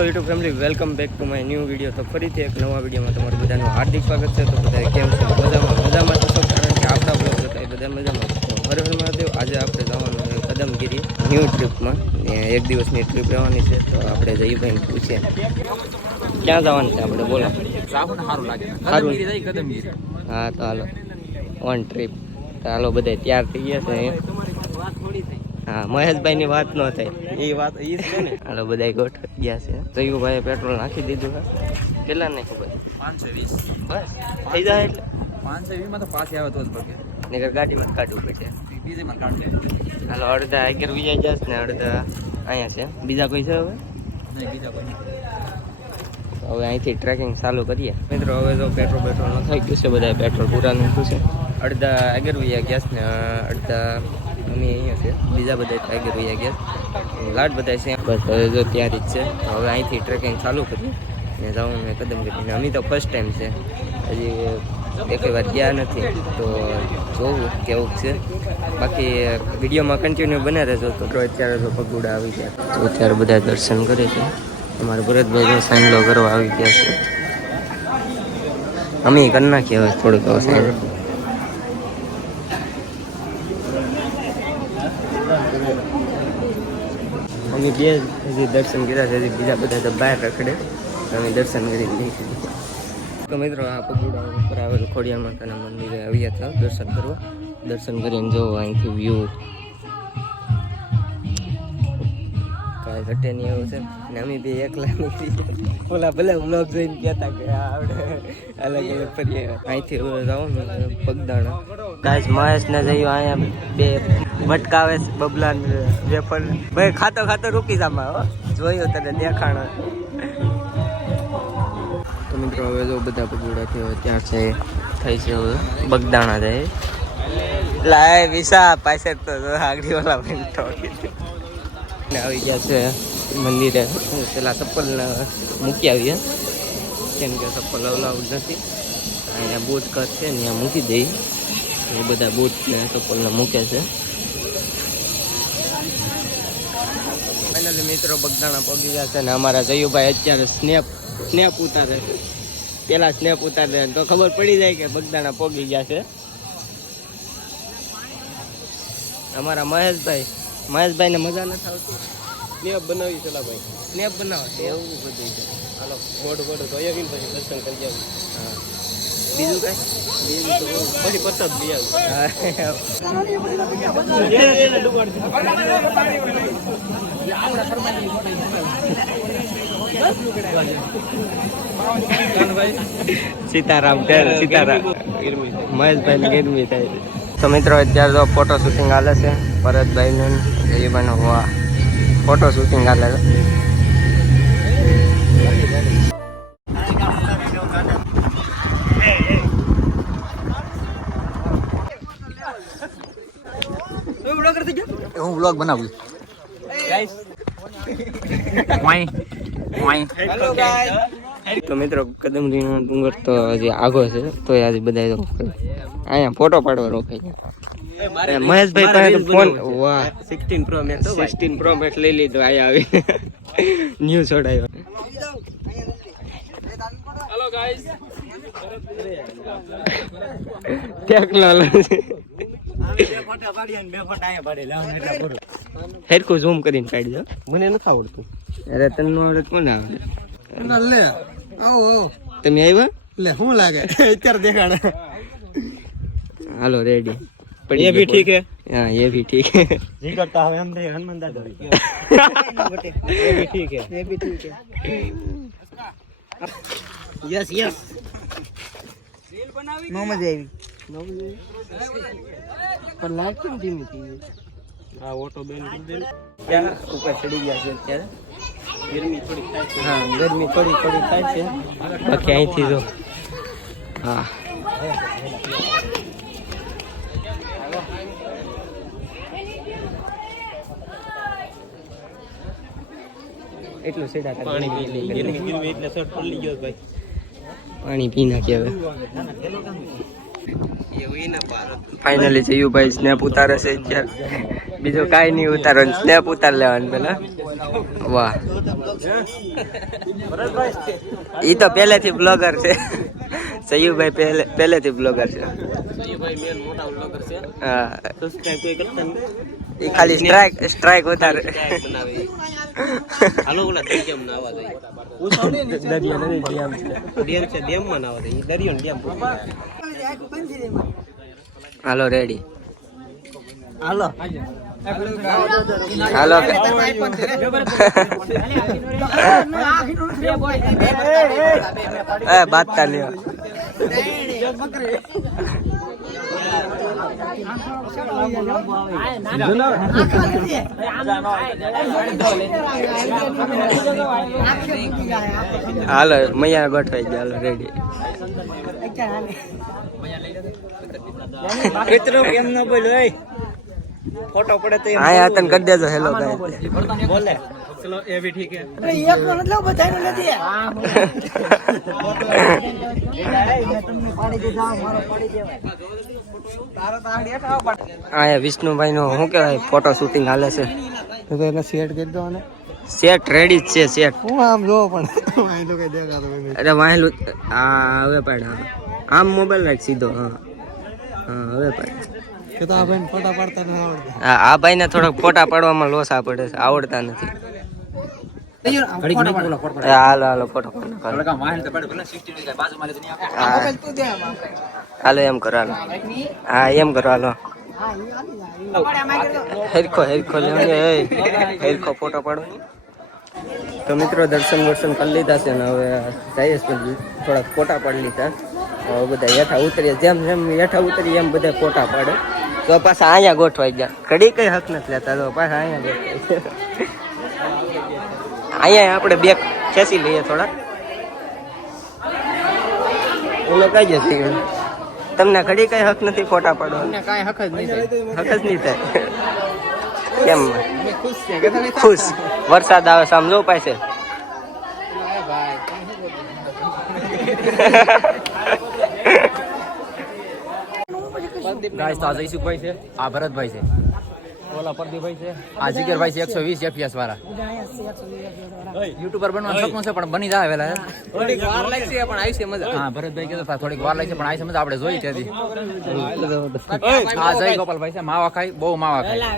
Hello YouTube family, welcome back to my new video. તો ફરીથી એક નવા વિડીયોમાં તમારું બધાનું હાર્દિક સ્વાગત છે. તો બધા કેમ છો? મજામાં તો સૌ, કારણ કે આપણા બ્લોગ જોતા બધા મજામાં. તો હર હર મહાદેવ. આજે આપણે જવાનું છે કદમગીરી ન્યૂ ટ્રીપમાં. એક દિવસની ટ્રીપ રહેવાની છે. તો આપણે જયુભાઈને પૂછીએ ક્યાં જવાનું છે આપણે. બોલો, સારું લાગે. કદમગીરી. હા તો હાલો ઓન ટ્રીપ. તો હાલો બધા તૈયાર થઈ ગયા છે. હા, મહેશભાઈ ની વાત ન થાય, એ વાત એ છે ને. હાલો બધા ગોઠવાઈ ગયા છે. જયુભાઈ પેટ્રોલ નાખી દીધું છે. કેટલા નહીં ખબર, 520 બસ થઈ જાય. એટલે 520 માં તો પાછી આવે તો જ પગે. નકર ગાડીમાં કાઢવું પડશે. બીજે માં કાઢ લે. હાલો અડધા 11 વિજાઈ જશે ને અડધા અહીંયા છે. બીજા કોઈ છે હવે? નહીં, બીજા કોઈ હવે અહીંથી ટ્રેકિંગ ચાલુ કરીએ મિત્રો. હવે તો પેટ્રોલ ન થઈ ગયું છે, બધા પેટ્રોલ પૂરા નાખ્યું છે. અડધા 11 વિયા ગેસ ને અડધા અમે અહીંયા છે. બીજા બધા 11 વિયા ગેસ લાટ બધા છે. બસ હવે જો તૈયારી જ છે. તો હવે અહીંથી ટ્રેકિંગ ચાલુ કરીએ ને જવાનું મેં કદમગીરી. અમે તો ફર્સ્ટ ટાઈમ છે, હજી એક વાર ગયા નથી. તો જોવું કેવું છે. બાકી વિડીયોમાં કન્ટિન્યુ બને રહેજો. તો અત્યારે તો પગુડા આવી ગયા. તો અત્યારે બધા દર્શન કરે છે. અમારે ભરતભાઈ સાંજલો કરવા આવી ગયા છે. અમે કરી નાખીએ હવે થોડુંક અવસાન. અમે બે હજી દર્શન કર્યા છે. હજી બીજા બધા તો બહાર રખડે. અમે દર્શન કરી લઈએ. તો મિત્રો આ પગુડા ઉપર આવેલું ખોડિયાર માતાના મંદિરે આવ્યા હતા દર્શન કરવા. દર્શન કરીને જોવો અહીંથી વ્યૂ કાંઈ ઘટે નહીં એવું છે. ને અમે બી એકલા નીકળી ઓલા ભલે વ્લોગ જોઈને કહેતા કે આપણે અલગ અલગ ફરીએ. અહીંથી જવાનું પગદાણા. કાંઈ મહેશ ને જયું અહીંયા બે મટકાવે છે બબલા વેફર. ભાઈ ખાતો ખાતો રૂકી જામાં જોયું તને દેખાણો. તો મિત્રો હવે જો બધા પગોડા થયો ત્યાં છે થઈ છે. હવે બગદાણા જાય લાય વિસા પાછળ તો આગળી વાળા મિનિટો આવી ગયા છે મંદિરે. પેલા ચપ્પલ મૂકી આવીએ કેમ કે ચપ્પલ અલાઉડ નથી. અહીંયા બૂટ કટ છે ને ત્યાં મૂકી દઈ. એ બધા બૂટ ને ચપ્પલને મૂકે છે. ફાઇનલી મિત્રો બગદાણા પગી ગયા છે ને અમારા જયુભાઈ અત્યારે સ્નેપ ઉતારે છે. પેલા સ્નેપ ઉતારે તો ખબર પડી જાય કે બગદાણા પગી ગયા છે. અમારા મહેશભાઈ ને મજા નથી આવતી. સ્નેપ બનાવી ચલા ભાઈ, સ્નેપ બનાવે છે એવું બધું છે. હાલો મોઢું ધોઈ આવીને પછી દર્શન કરી આવું. હા, બીજું કાંઈ પછી પતત બી સીતારામ મહેશભાઈ ને ગરમી થાય. તો મિત્રો અત્યારે તો ફોટો શૂટિંગ હાલે છે. ભરતભાઈ ને જયુભાઈ હોવા ફોટો શૂટિંગ હાલે છે. હું વ્લોગ બનાવું. તો મિત્રો કદમગીરીનો ડુંગર તો હજી આગો છે. તો આજે બધા અહીંયા ફોટો પાડવા રોકાય. મહેશભાઈ પાસે ફોન 16 પ્રો મેક્સ લઈ લીધો. અહીંયા આવી ન્યૂ છોડાયો. હેલો ગાઈસ, ટેકનોલોજી હેરકું ઝૂમ કરીને પાડી દો. મને નથી આવડતું. અરે તને આવડે કોને આવડે? લે આવો તમે આવ્યા લે શું લાગે અત્યારે દેખાડે. હાલો રેડી. ये भी ठीक है. हाँ ये भी ठीक है. जी करता है हम हनुमान दादा. ये भी ठीक है. ये भी ठीक है. Yes yes. રીલ બનાવી નો મજા આવી. પણ લાઈટ કેમ ધીમી થઈ? આ ઓટો બેન ક્યાં ઉપર ચડી ગયા છે અત્યારે. ગરમી થોડી થાય છે. હા ગરમી થોડી થાય છે. બાકી અહીંથી જો હા એટલું સેડા પાણી પી લઈ. ગરમી એટલે શર્ટ પડી ગયો ભાઈ. પાણી પી નાખી હવે. ફાઇનલી જયુભાઈ સ્નેપ ઉતારે છે અત્યારે. બીજું કાંઈ નહીં ઉતારવાનું, સ્નેપ ઉતાર લેવાનું પેલા. વાહ, ઈ તો પહેલેથી બ્લોગર છે. સયુભાઈ પહેલેથી બ્લોગર છે. હા, ઈ ખાલી સ્ટ્રાઇક ઉતારે. હાલો ઓલા ડેમ ના આવા દે દરિયો નથી, ડેમ છે. ડેમ છે, ડેમ માં ના આવા દે દરિયો ને ડેમ. હાલો રેડી. હાલો હાલો એ બાતતા નહીં. હાલો મૈયા ગોઠવાઈ ગયા. હાલો રેડી. મિત્રો કેમ ન બોલ્યો એ ફોટો પડે તો આયા તને કરી દેજો. હેલો ગાઈસ બોલે ચલો એ ભી ઠીક હે. અરે એક નો મતલબ બધાય નથી. આયા વિષ્ણુભાઈ નો શું કહેવાય ફોટો શૂટિંગ હાલે છે. તો એને સેટ કરી દો ને. સેટ રેડી જ છે. સેટ હું આમ જો પણ આઈ તો કઈ દેખાતો નથી. અરે વાહેલું આ હવે પાડ. આમ મોબાઈલ રાખ સીધો. હા હા હવે પાડ. કે તો આ ભાઈ ફોટા પાડતા ન આવડે. આ ભાઈને થોડોક ફોટા પાડવામાં લોસ પડે છે, આવડતા નથી. હાલો હાલો ફોટો પાડ. માહિલ તો પડે ભલે 60 ની બાજુમાં લે તો નહીં આપે. હા તું દે આમાં. હાલો એમ કરો. હાલો હા એમ કરો. હાલો હા ઈ આલી જાય. હેરખો હેરખો હેરખો ફોટો પાડવાની. તો મિત્રો દર્શન કરી લીધા છે ને હવે જઈએ છીએ. થોડાક ફોટા પાડી લીધા. હવે બધા હેઠા ઉતરીએ. જેમ જેમ હેઠા ઉતરીએ એમ બધા ફોટા પાડે. તો પાછા અહીંયા ગોઠવાઈ ગયા. ઘડી કઈ હક નથી લેતા. તો પાછા અહીંયા ગોઠવાઈ. અહીંયા આપણે બેગ ખેંચી લઈએ થોડા. ઓલો કઈ જશે તમને ઘડી કઈ હક નથી ફોટા પાડવાનો. કાઈ હક જ નહીં થાય. હક જ નહીં થાય. કેમ ખુશ? વરસાદ આવે સમજો પાસે. ગાઈસ તો આ જયસુખભાઈ છે, આ ભરતભાઈ છે, ઓલા પ્રદીપભાઈ છે, આ જીગરભાઈ છે 120 FPS વાળા. યુટ્યુબર બનવાનું સપનું છે પણ બની જાય વેલા. થોડીક વાર લાગશે પણ આવી છે મજા. હા ભરતભાઈ કહેતો હતા થોડીક વાર લાગશે પણ આવી છે મજા. આપણે જોઈ ત્યાંથી. આ જય ગોપાલભાઈ છે, માવા ખાય બહુ માવા ખાય.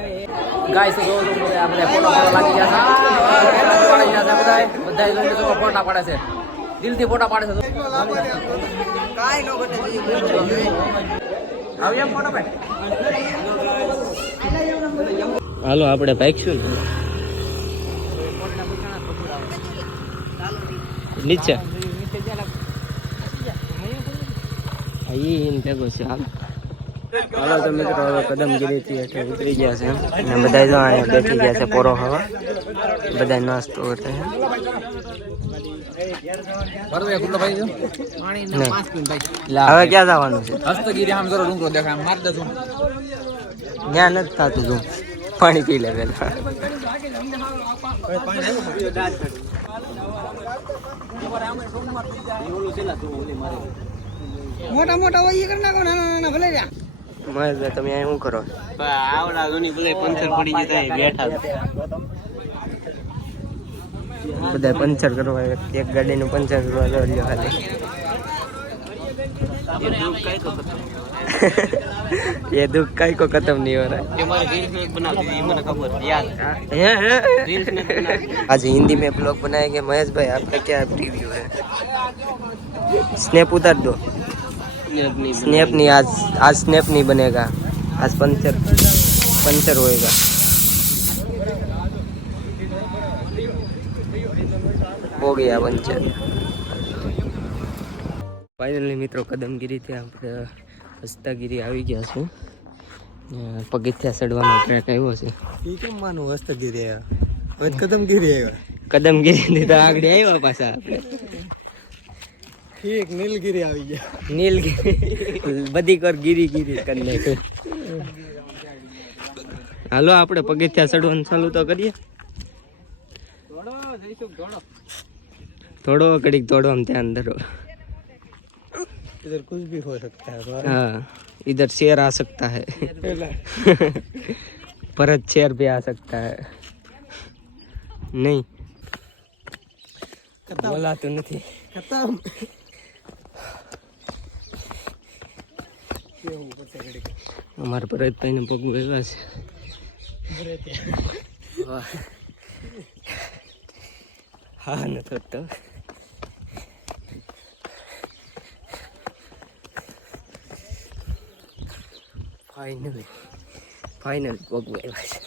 ગાઈસ તો આ બધા ફોટો લાગી ગયા છે. બધા જોઈને તો ફોટા પાડે છે, દિલથી ફોટા પાડે છે. કાઈ નો બને. આવી એમ ફોટો પાડ. હાલો આપણે ભાગશું ને નીચે. અહીં ભેગો છે. હાલો તો મિત્રો હવે કદમગીરીથી હેઠે ઉતરી ગયા છે અને બધા જો અહીંયા બેઠી ગયા છે પોરો ખાવા. બધા નાસ્તો કરે છે. હવે ક્યાં જવાનું છે? હસ્તગીરી આમ જરો ડુંગરો દેખાય આમ માર દે તું. ત્યાં નથી થતું. તું પાણી પી લે પેલા. મોટા મોટા હોય એ કરી નાખો. નાના નાના ભલે રહ્યા. મહેશભાઈ તમે અહીં શું કરો? આવડા ઘણી બધા પંચર પડી ગયા બેઠા. બધા પંચર કરવા. એક ગાડીનું પંચર કરવા દોડ્યો ખાલી. ये दुख कई को खत्म नहीं हो रहा है. आज हिंदी में ब्लॉग बनाएंगे. महेश भाई आपका क्या रिव्यू है? स्नैप उतार दो. स्नैप नहीं आज स्नैप नहीं बनेगा. आज पंचर होएगा. हो गया पंचर. फाइनली मित्रों कदमगिरी थी આપણે હસ્તગીરી આવી ગયા છું. પગથિયા ચડવાનો ટ્રેક આવ્યો છે. ઈ કેમ માનું હસ્તગીરી આવ્યા? હવે કદમગીરી આવ્યા. કદમગીરી તો આગળ આવ્યા પાછા આપણે. ઠીક નીલગીરી આવી ગયા. નીલગીરી બધી કર ગીરી કરી નાખ્યું. હાલો આપણે પગથિયા ચડવાનું ચાલુ તો કરીએ. થોડો ઘડીક દોડો આમ ત્યાં અંદર. इधर कुछ भी हो सकता है। हाँ इधर शेर आ सकता है परत शेर भी आ सकता है। नहीं बोला तो नहीं खत्म। અમારા પરતભાઈ ને પગ વેવા છે. હા નથી તો फाइनली पग वेवा છે.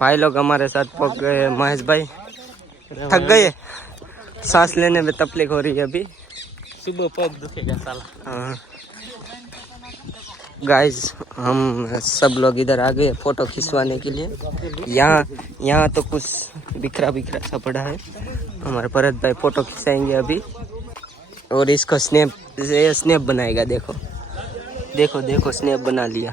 भाई लोग हमारे साथ पग गए. महेश भाई थक गए, सांस लेने में तकलीफ हो रही है अभी. सुबह पग दुखेगा साला. हाँ गाइस हम सब लोग इधर आ गए फोटो खिंचवाने के लिए. यहाँ तो कुछ बिखरा बिखरा सा पड़ा है. हमारे भरत भाई फोटो खिंचाएंगे अभी और इसको स्नैप बनाएगा. देखो देखो देखो स्नैप बना लिया.